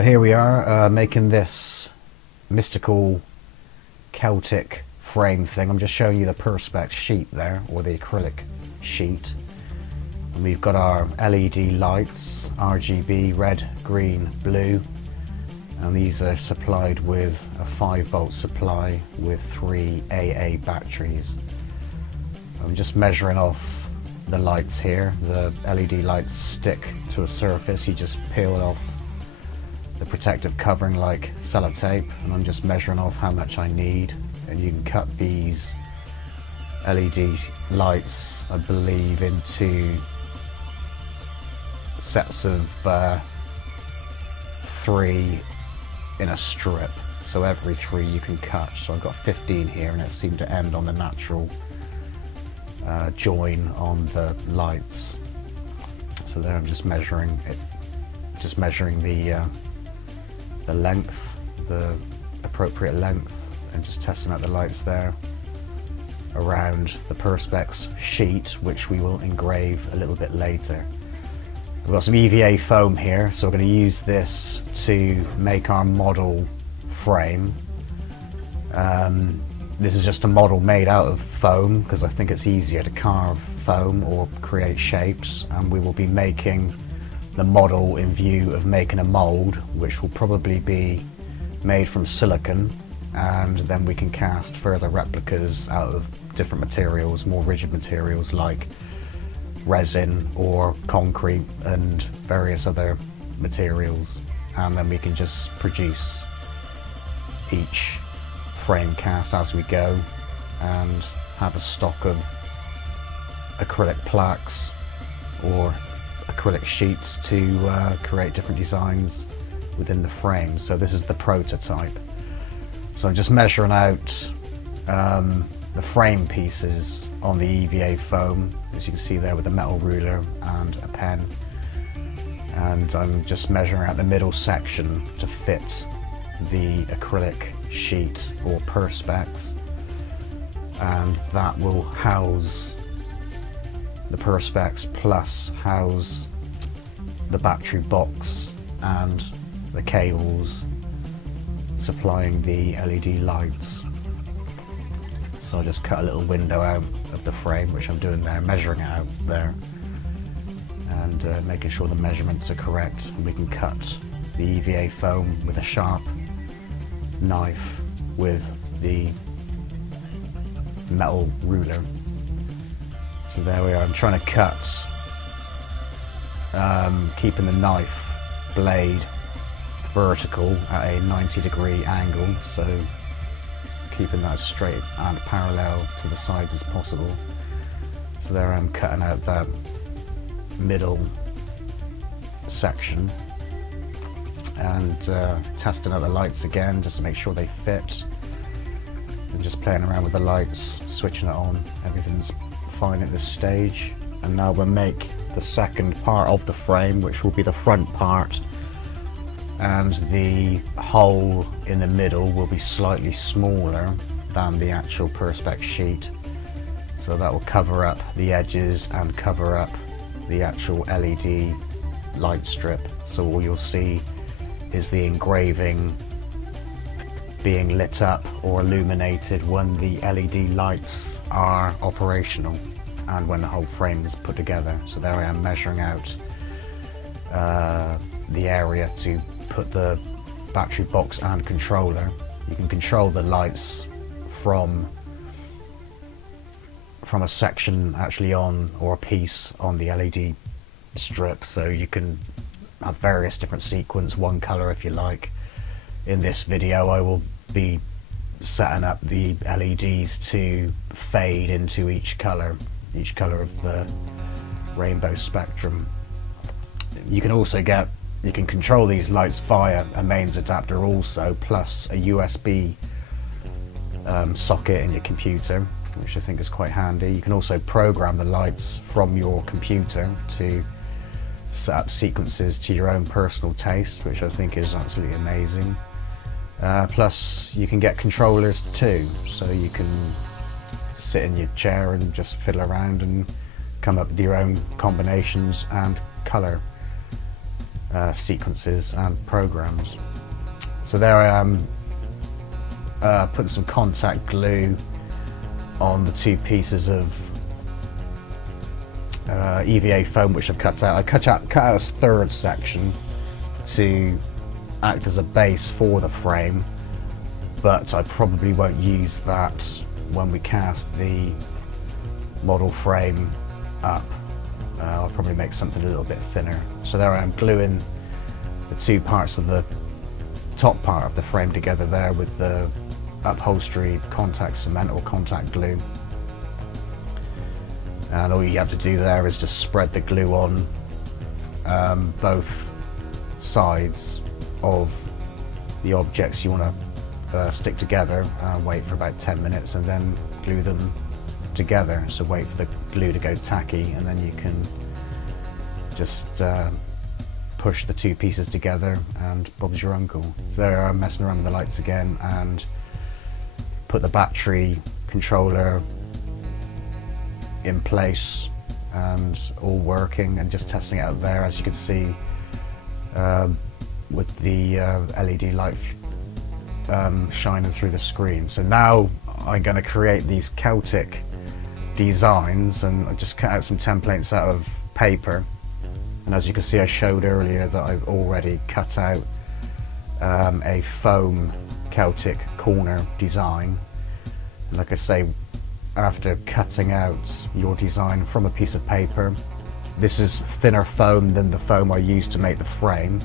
So here we are making this mystical Celtic frame thing. I'm just showing you the perspex sheet there, or the acrylic sheet. And we've got our LED lights, RGB, red, green, blue. And these are supplied with a 5-volt supply with 3 AA batteries. I'm just measuring off the lights here. The LED lights stick to a surface. You just peel off the protective covering like sellotape, and I'm just measuring off how much I need. And you can cut these LED lights, I believe, into sets of 3 in a strip, so every 3 you can cut. So I've got 15 here, and it seemed to end on a natural join on the lights. So there I'm just measuring it, just measuring the length, the appropriate length, and just testing out the lights there around the perspex sheet, which we will engrave a little bit later. We've got some EVA foam here, so we're going to use this to make our model frame. This is just a model made out of foam because I think it's easier to carve foam or create shapes, and we will be making the model in view of making a mould, which will probably be made from silicon, and then we can cast further replicas out of different materials, more rigid materials like resin or concrete and various other materials, and then we can just produce each frame cast as we go and have a stock of acrylic plaques or acrylic sheets to create different designs within the frame. So this is the prototype. So I'm just measuring out the frame pieces on the EVA foam, as you can see there, with a metal ruler and a pen, and I'm just measuring out the middle section to fit the acrylic sheet or perspex, and that will house the perspex plus house the battery box and the cables supplying the LED lights. So I'll just cut a little window out of the frame, which I'm doing there, measuring it out there, and making sure the measurements are correct. And we can cut the EVA foam with a sharp knife with the metal ruler. So there we are. I'm trying to cut, keeping the knife blade vertical at a 90-degree angle, so keeping that as straight and parallel to the sides as possible. So there I'm cutting out that middle section and testing out the lights again just to make sure they fit, and just playing around with the lights, switching it on. Everything's fine at this stage, and now we'll make the second part of the frame, which will be the front part, and the hole in the middle will be slightly smaller than the actual perspex sheet, so that will cover up the edges and cover up the actual LED light strip. So all you'll see is the engraving being lit up or illuminated when the LED lights are operational and when the whole frame is put together. So there I am measuring out the area to put the battery box and controller. You can control the lights from a section actually on, or a piece on the LED strip, so you can have various different sequence, one color if you like. In this video I will be setting up the LEDs to fade into each color of the rainbow spectrum. You can also you can control these lights via a mains adapter also, plus a USB socket in your computer, which I think is quite handy. You can also program the lights from your computer to set up sequences to your own personal taste, which I think is absolutely amazing. Plus you can get controllers too, so you can sit in your chair and just fiddle around and come up with your own combinations and colour. sequences and programs. So there I am putting some contact glue on the two pieces of EVA foam which I've cut out. I cut out a third section to act as a base for the frame, but I probably won't use that when we cast the model frame up. I'll probably make something a little bit thinner. So there I am gluing the two parts of the top part of the frame together there with the upholstery contact cement or contact glue. And all you have to do there is just spread the glue on both sides of the objects you want to stick together, wait for about 10 minutes and then glue them together. So wait for the glue to go tacky and then you can just push the two pieces together and Bob's your uncle. So there I'm messing around with the lights again and put the battery controller in place and all working and just testing it out there, as you can see with the LED light shining through the screen. So now I'm going to create these Celtic designs, and I just cut out some templates out of paper, and as you can see I showed earlier that I've already cut out a foam Celtic corner design. And like I say, after cutting out your design from a piece of paper, this is thinner foam than the foam I used to make the frame.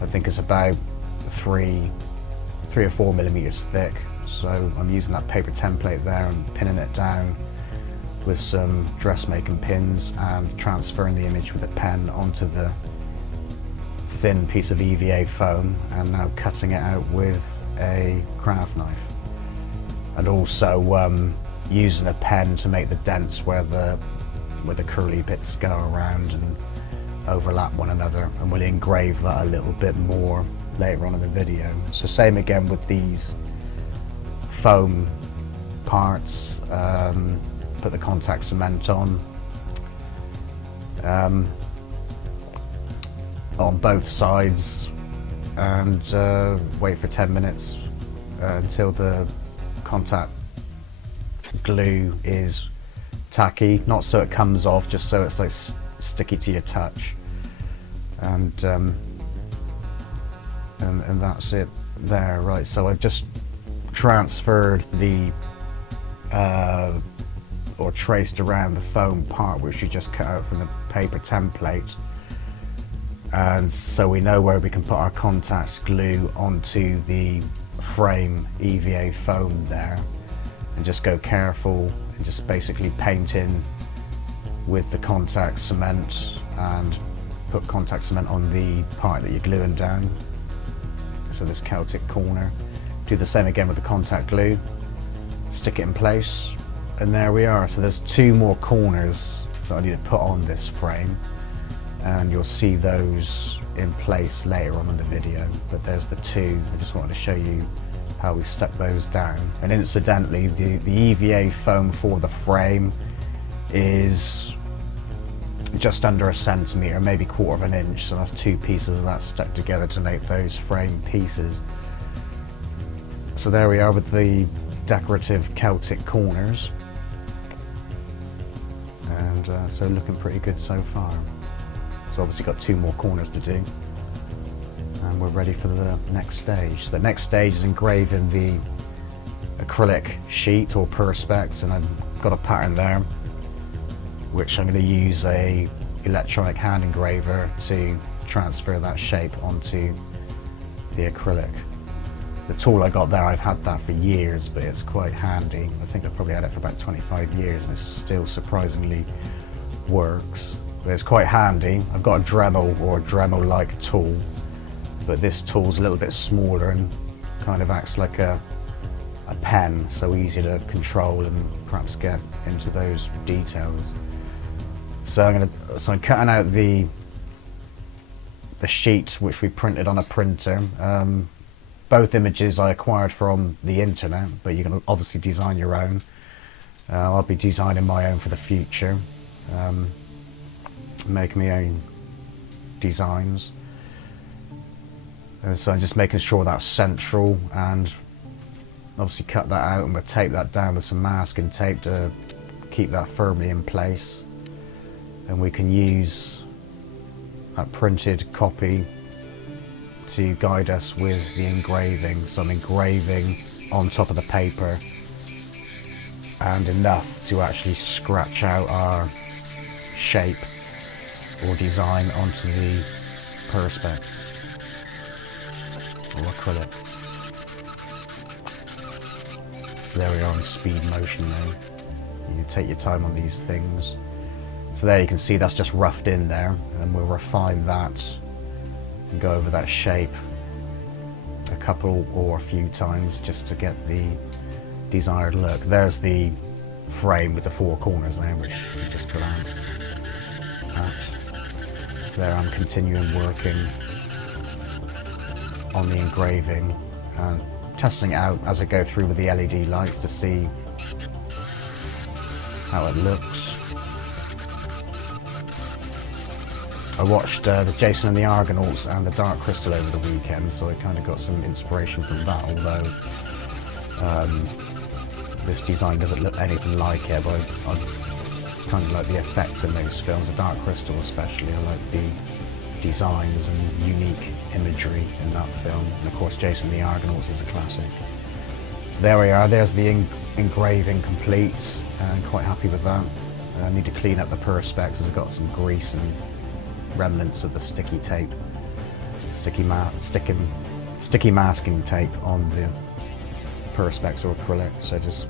I think it's about 3 or 4 millimeters thick, so I'm using that paper template there and pinning it down with some dressmaking pins and transferring the image with a pen onto the thin piece of EVA foam, and now cutting it out with a craft knife, and also using a pen to make the dents where the curly bits go around and overlap one another, and we'll engrave that a little bit more later on in the video. So same again with these foam parts, put the contact cement on both sides and wait for 10 minutes until the contact glue is tacky, not so it comes off, just so it's like sticky to your touch, and that's it there. Right, so I've just transferred the or traced around the foam part which we just cut out from the paper template, and so we know where we can put our contact glue onto the frame EVA foam there, and just go careful and just basically paint in with the contact cement and put contact cement on the part that you're gluing down, so this Celtic corner. Do the same again with the contact glue, stick it in place, and there we are. So there's 2 more corners that I need to put on this frame, and you'll see those in place later on in the video, but there's the 2. I just wanted to show you how we stuck those down. And incidentally, the EVA foam for the frame is just under 1 centimetre, maybe 1/4 of an inch, so that's 2 pieces of that stuck together to make those frame pieces. So there we are with the decorative Celtic corners, and so looking pretty good so far. So obviously got 2 more corners to do, and we're ready for the next stage. So the next stage is engraving the acrylic sheet or perspex, and I've got a pattern there which I'm going to use a electronic hand engraver to transfer that shape onto the acrylic. The tool I got there, I've had that for years, but it's quite handy. I think I've probably had it for about 25 years and it still surprisingly works. But it's quite handy. I've got a Dremel or a Dremel-like tool, but this tool's a little bit smaller and kind of acts like a pen, so easy to control and perhaps get into those details. So I'm cutting out the sheet which we printed on a printer. Both images I acquired from the internet, but you can obviously design your own. I'll be designing my own for the future, make my own designs. And so I'm just making sure that's central, and obviously cut that out, and we'll tape that down with some masking tape to keep that firmly in place. And we can use that printed copy to guide us with the engraving. So I'm engraving on top of the paper, and enough to actually scratch out our shape or design onto the perspex or acrylic. So there we are in speed motion now. You take your time on these things. So there you can see that's just roughed in there, and we'll refine that and go over that shape a couple or a few times just to get the desired look. There's the frame with the four corners there, which you just glance at. So there I'm continuing working on the engraving and testing it out as I go through with the LED lights to see how it looks. I watched the Jason and the Argonauts and the Dark Crystal over the weekend, so I kind of got some inspiration from that, although this design doesn't look anything like it, but I kind of like the effects in those films, the Dark Crystal especially. I like the designs and unique imagery in that film, and of course Jason and the Argonauts is a classic. So there we are, there's the engraving complete, and quite happy with that. I need to clean up the perspex as I've got some grease and remnants of the sticky tape, sticky masking tape on the perspex or acrylic, so just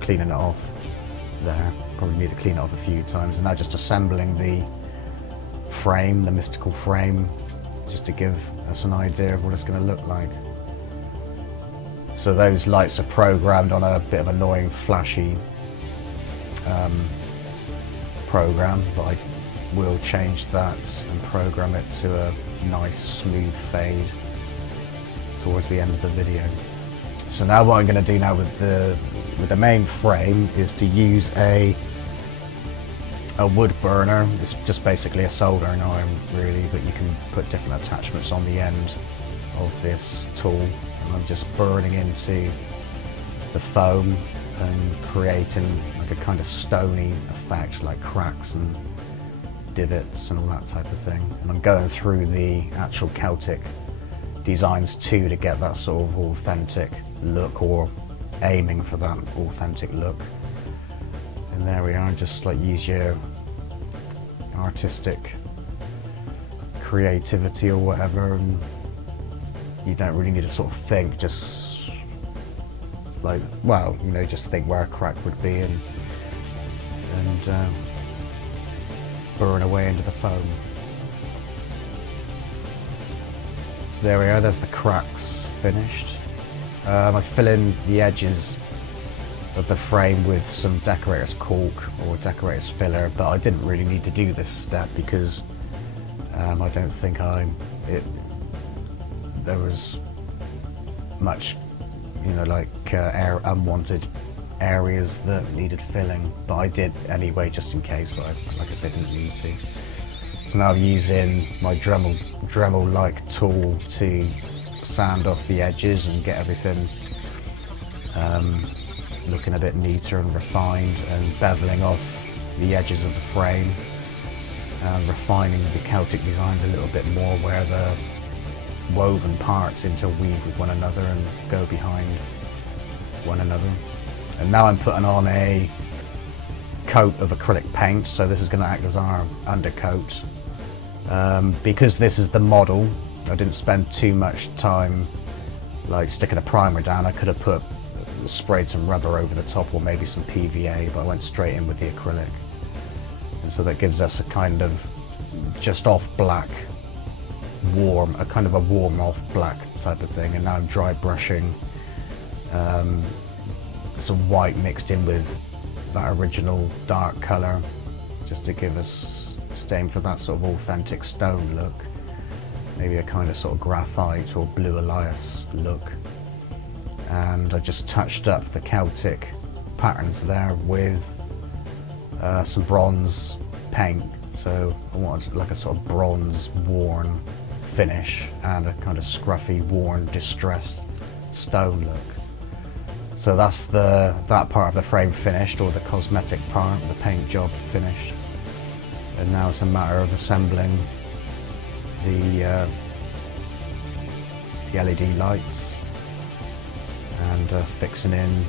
cleaning it off there. Probably need to clean it off a few times. And now just assembling the frame, the mystical frame, just to give us an idea of what it's going to look like. So those lights are programmed on a bit of annoying flashy program, but I will change that and program it to a nice smooth fade towards the end of the video. So now what I'm going to do now with the main frame is to use a wood burner. It's just basically a soldering iron really, but you can put different attachments on the end of this tool, and I'm just burning into the foam and creating like a kind of stony effect, like cracks and divots and all that type of thing. And I'm going through the actual Celtic designs too to get that sort of authentic look, or aiming for that authentic look. And there we are, just like use your artistic creativity or whatever, and you don't really need to sort of think, just like, well, you know, just think where a crack would be and burn away into the foam. So there we are, there's the cracks finished. I fill in the edges of the frame with some decorator's caulk or decorator's filler, but I didn't really need to do this step because I don't think there was much, you know, like unwanted areas that needed filling, but I did anyway just in case, but like I said, didn't need to. So now I'm using my Dremel-like tool to sand off the edges and get everything looking a bit neater and refined, and beveling off the edges of the frame and refining the Celtic designs a little bit more where the woven parts interweave with one another and go behind one another. And now I'm putting on a coat of acrylic paint, so this is going to act as our undercoat. Because this is the model, I didn't spend too much time like sticking a primer down. I could have sprayed some rubber over the top or maybe some PVA, but I went straight in with the acrylic. And so that gives us a kind of just off black, warm, a kind of a warm off black type of thing. And now I'm dry brushing some white mixed in with that original dark colour, just to give us, staying for that sort of authentic stone look. Maybe a kind of sort of graphite or blue Elias look. And I just touched up the Celtic patterns there with some bronze paint. So I wanted like a sort of bronze worn finish and a kind of scruffy, worn, distressed stone look. So that's that part of the frame finished, or the cosmetic part, the paint job finished. And now it's a matter of assembling the LED lights and fixing in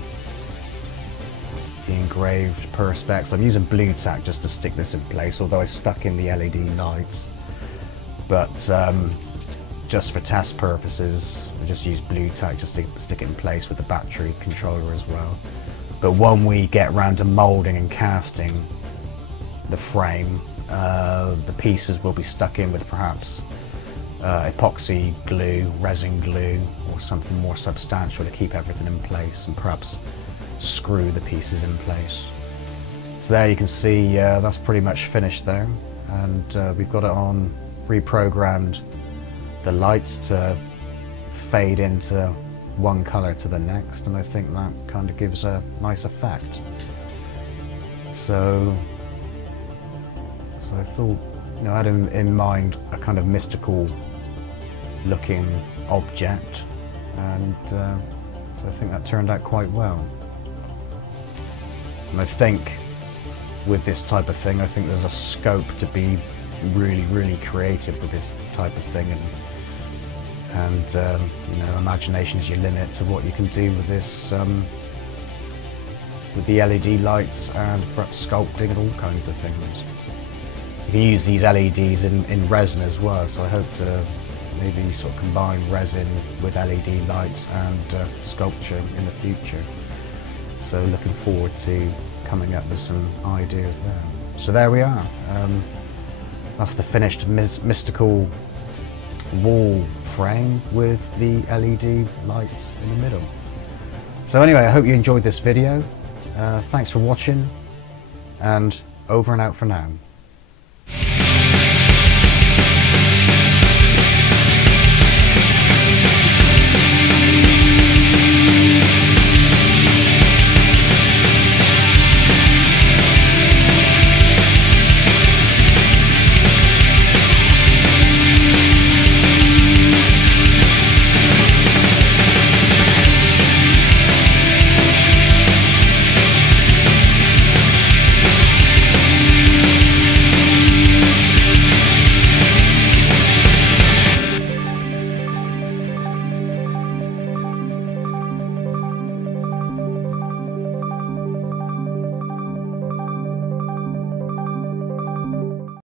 the engraved perspex. I'm using blue tack just to stick this in place, although I stuck in the LED lights. But just for test purposes, I just use blue tack just to stick it in place with the battery controller as well. But when we get around to moulding and casting the frame, the pieces will be stuck in with perhaps epoxy glue, resin glue, or something more substantial to keep everything in place, and perhaps screw the pieces in place. So there you can see that's pretty much finished there, and we've got it on, reprogrammed the lights to fade into one colour to the next, and I think that kind of gives a nice effect. So I thought, you know, I had in mind a kind of mystical looking object, and so I think that turned out quite well. And I think with this type of thing, I think there's a scope to be really, really creative with this type of thing, and you know, imagination is your limit to what you can do with this, with the LED lights, and perhaps sculpting and all kinds of things. You can use these LEDs in resin as well, so I hope to maybe sort of combine resin with LED lights and sculpture in the future. So looking forward to coming up with some ideas there. So there we are. That's the finished mystical wall frame with the LED lights in the middle. So anyway, I hope you enjoyed this video. Thanks for watching, and over and out for now.